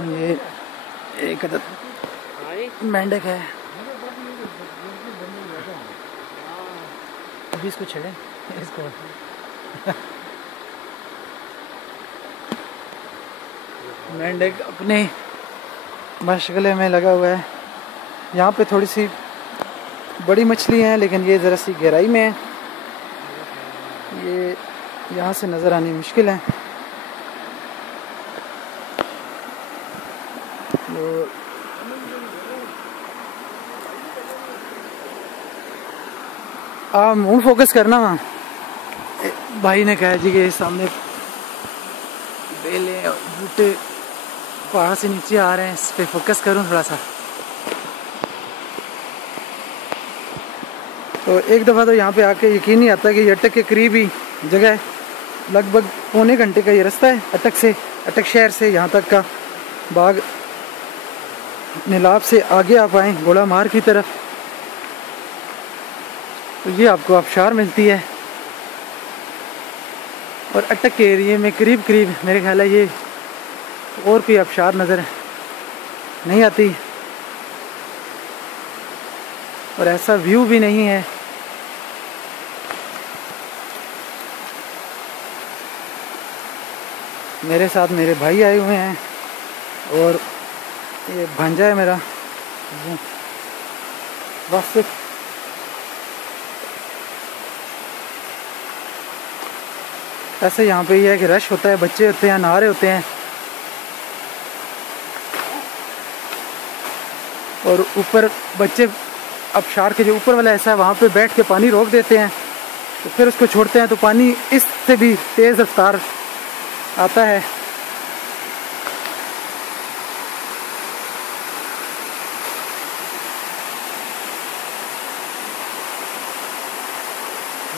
ये एक अदद मेंढक है। अभी इसको छेड़े इसको। मेंढक अपने मशगले में लगा हुआ है। यहाँ पे थोड़ी सी बड़ी मछली है, लेकिन ये ज़रा सी गहराई में है, ये यहाँ से नज़र आनी मुश्किल है। तो आप मुँह फोकस करना। भाई ने कहा जी कि सामने बेलें और बूटे पहाड़ से नीचे आ रहे हैं, इस पे फोकस करूं थोड़ा सा। तो एक दफ़ा तो यहाँ पे आके यकीन नहीं आता कि ये अटक के करीब ही जगह है। लगभग पौने घंटे का ये रास्ता है अटक शहर से यहाँ तक का। बाग नीलाब से आगे आप आएँ घोड़ा मार की तरफ, तो ये आपको आबशार मिलती है। और अटक के एरिए में करीब करीब मेरे ख्याल है ये और कोई आबशार नज़र नहीं आती, और ऐसा व्यू भी नहीं है। मेरे साथ मेरे भाई आए हुए हैं और ये भांजा है मेरा बस। ऐसे यहाँ पे ये है कि रश होता है, बच्चे होते हैं, नहा रहे होते हैं, और ऊपर बच्चे आबशार के जो ऊपर वाला ऐसा है वहाँ पे बैठ के पानी रोक देते हैं, तो फिर उसको छोड़ते हैं तो पानी इससे भी तेज़ रफ्तार आता है।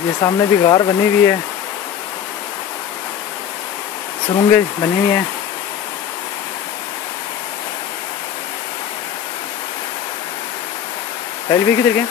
ये सामने भी गार बनी हुई है, सुरंगें बनी हुई हैं। पहले भी किधर गए?